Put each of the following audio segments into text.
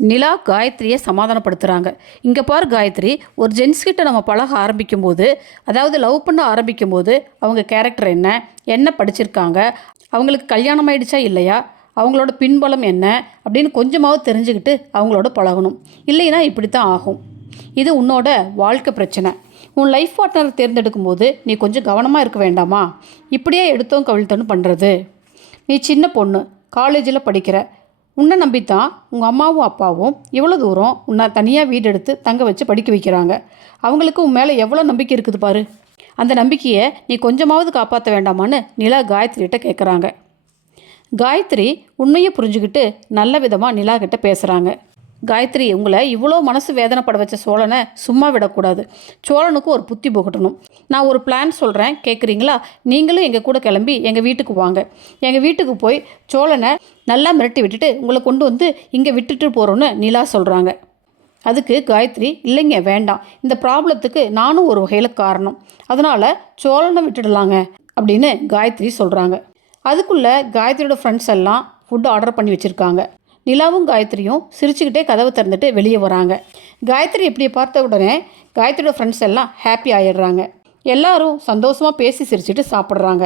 நிலா காயத்ரியை சமாதானப்படுத்துகிறாங்க. இங்கே பாரு காயத்ரி, ஒரு ஜென்ஸ்கிட்ட நம்ம பழக ஆரம்பிக்கும்போது, அதாவது லவ் பண்ண ஆரம்பிக்கும்போது அவங்க கேரக்டர் என்ன, என்ன படிச்சிருக்காங்க, அவங்களுக்கு கல்யாணம் ஆயிடுச்சா இல்லையா, அவங்களோட பின்பலம் என்ன அப்படின்னு கொஞ்சமாவது தெரிஞ்சுக்கிட்டு அவங்களோட பழகணும். இல்லைன்னா இப்படி தான் ஆகும். இது உன்னோட வாழ்க்கை பிரச்சனை. உன் லைஃப் பார்ட்னரை தேர்ந்தெடுக்கும் போது நீ கொஞ்சம் கவனமாக இருக்க வேண்டாமா? இப்படியே எடுத்தோம் கவிழ்த்தோன்னு பண்ணுறது. நீ சின்ன பொண்ணு, காலேஜில் படிக்கிற. உன்னை நம்பித்தான் உங்கள் அம்மாவும் அப்பாவும் இவ்வளோ தூரம் உன்னை தனியாக வீடு எடுத்து தங்க வச்சு படிக்க வைக்கிறாங்க. அவங்களுக்கு உன் மேலே எவ்வளோ நம்பிக்கை இருக்குது பாரு. அந்த நம்பிக்கையை நீ கொஞ்சமாவது காப்பாற்ற வேண்டாமான்னு நிலா காயத்ரிகிட்ட கேட்குறாங்க. காயத்ரி உண்மையை புரிஞ்சுக்கிட்டு நல்ல விதமாக நிலா கிட்ட பேசுகிறாங்க. காயத்ரி, உங்களை இவ்வளோ மனசு வேதனைப்பட வச்ச சோழனை சும்மா விடக்கூடாது. சோழனுக்கு ஒரு புத்தி புகட்டணும். நான் ஒரு பிளான் சொல்கிறேன், கேட்குறீங்களா? நீங்களும் எங்கள் கூட கிளம்பி எங்கள் வீட்டுக்கு வாங்க. எங்கள் வீட்டுக்கு போய் சோழனை நல்லா மிரட்டி விட்டுட்டு உங்களை கொண்டு வந்து இங்கே விட்டுட்டு போகிறோன்னு நிலா சொல்கிறாங்க. அதுக்கு காயத்ரி, இல்லைங்க வேண்டாம், இந்த ப்ராப்ளத்துக்கு நானும் ஒரு வகையில் காரணம், அதனால் சோழனை விட்டுடலாங்க அப்படின்னு காயத்ரி சொல்கிறாங்க. அதுக்குள்ளே காயத்ரியோட ஃப்ரெண்ட்ஸ் எல்லாம் ஃபுட்டு ஆர்டர் பண்ணி வச்சுருக்காங்க. நிலாவும் காயத்ரியும் சிரிச்சுக்கிட்டே கதவை திறந்துட்டு வெளியே வராங்க. காயத்ரி இப்படியை பார்த்த உடனே காயத்ரியோட ஃப்ரெண்ட்ஸ் எல்லாம் ஹாப்பி ஆகிடுறாங்க. எல்லாரும் சந்தோஷமாக பேசி சிரிச்சுட்டு சாப்பிட்றாங்க.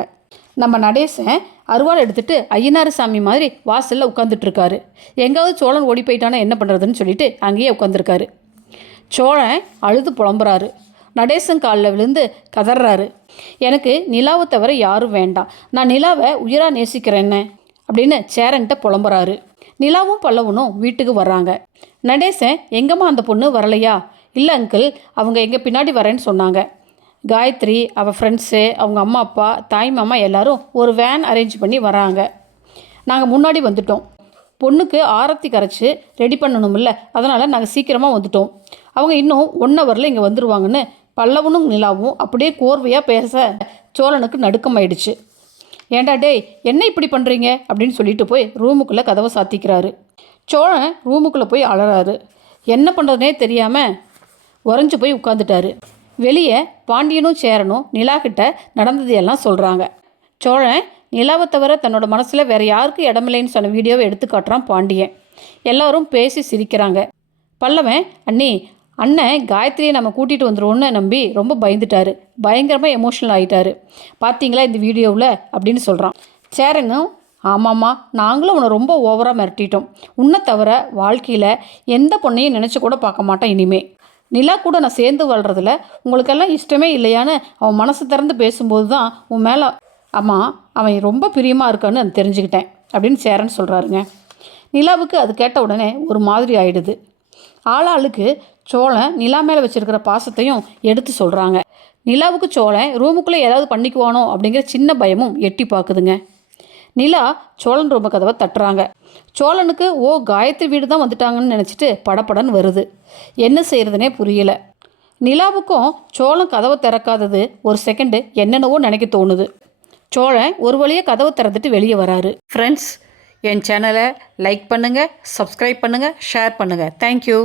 நம்ம நடேசன் அருவாள் எடுத்துகிட்டு ஐயனார் சாமி மாதிரி வாசலில் உட்காந்துட்ருக்காரு. எங்காவது சோழன் ஓடி போயிட்டானா என்ன பண்ணுறதுன்னு சொல்லிட்டு அங்கேயே உட்காந்துருக்காரு. சோழன் அழுது புலம்புறாரு. நடேசன் காலில் விழுந்து கதறாரு. எனக்கு நிலாவை தவிர யாரும் வேண்டாம், நான் நிலாவை உயிராக நேசிக்கிறேன்னு அப்படின்னு சேரன்கிட்ட புலம்புறாரு. நிலாவும் பல்லவனும் வீட்டுக்கு வர்றாங்க. நடேசன், எங்கம்மா அந்த பொண்ணு வரலையா? இல்லை அங்கிள், அவங்க எங்கள் பின்னாடி வரேன்னு சொன்னாங்க. காயத்ரி, அவள் ஃப்ரெண்ட்ஸு, அவங்க அம்மா அப்பா, தாய் மாமா எல்லாரும் ஒரு வேன் அரேஞ்ச் பண்ணி வராங்க. நாங்கள் முன்னாடி வந்துட்டோம். பொண்ணுக்கு ஆரத்தி கரைச்சி ரெடி பண்ணணுமில்ல, அதனால் நாங்கள் சீக்கிரமாக வந்துட்டோம். அவங்க இன்னும் 1 ஹவரில் இங்கே வந்துடுவாங்கன்னு பல்லவனும் நிலாவும் அப்படியே கோர்வையாக பேச சோழனுக்கு நடுக்கமாயிடுச்சு. ஏண்டா டேய், என்ன இப்படி பண்ணுறீங்க அப்படின்னு சொல்லிட்டு போய் ரூமுக்குள்ளே கதவை சாத்திக்கிறாரு. சோழன் ரூமுக்குள்ளே போய் அழறாரு. என்ன பண்ணுறதுனே தெரியாமல் உறைஞ்சி போய் உட்காந்துட்டாரு. வெளியே பாண்டியனும் சேரனும் நிலாக்கிட்ட நடந்தது எல்லாம் சொல்கிறாங்க. சோழன் நிலாவை தவிர தன்னோட மனசில் வேறு யாருக்கும் இடமில்லைன்னு சொன்ன வீடியோவை எடுத்து காட்டுறான் பாண்டியன். எல்லோரும் பேசி சிரிக்கிறாங்க. பல்லவன், அண்ணி, அண்ணன் காயத்ரியை நம்ம கூட்டிகிட்டு வந்துடுவோன்னு நம்பி ரொம்ப பயந்துட்டார், பயங்கரமாக எமோஷனல் ஆகிட்டார், பார்த்தீங்களா இந்த வீடியோவில் அப்படின்னு சொல்கிறான். சேரனும், ஆமாம்மா, நாங்களும் உன்னை ரொம்ப ஓவராக மிரட்டிட்டோம். உன்னை தவிர வாழ்க்கையில் எந்த பொண்ணையும் நினச்சி கூட பார்க்க மாட்டேன் இனிமே. நிலா கூட நான் சேர்ந்து வாழ்கிறதுல உங்களுக்கெல்லாம் இஷ்டமே இல்லையான்னு அவன் மனசு திறந்து பேசும்போது தான் உன் மேலே அம்மா அவன் ரொம்ப பிரியமாக இருக்கான்னு நான் தெரிஞ்சுக்கிட்டேன் அப்படின்னு சேரன் சொல்கிறாருங்க. நிலாவுக்கு அது கேட்ட உடனே ஒரு மாதிரி ஆயிடுது. ஆளாளுக்கு சோழன் நிலா மேலே வச்சுருக்கிற பாசத்தையும் எடுத்து சொல்கிறாங்க. நிலாவுக்கு சோழன் ரூமுக்குள்ளே ஏதாவது பண்ணிக்குவானோ அப்படிங்கிற சின்ன பயமும் எட்டி பார்க்குதுங்க. நிலா சோழன் ரூம கதவை தட்டுறாங்க. சோழனுக்கு காயத்ரி வீடு தான் வந்துட்டாங்கன்னு நினச்சிட்டு படப்படன்னு வருது. என்ன செய்கிறதுனே புரியல. நிலாவுக்கும் சோழன் கதவை திறக்காதது ஒரு செகண்டு என்னென்னவோ நினைக்க தோணுது. சோழன் ஒரு வழியாக கதவை திறந்துட்டு வெளியே வராரு. ஃப்ரெண்ட்ஸ், என் சேனலை லைக் பண்ணுங்கள், சப்ஸ்கிரைப் பண்ணுங்கள், ஷேர் பண்ணுங்கள். தேங்க்யூ.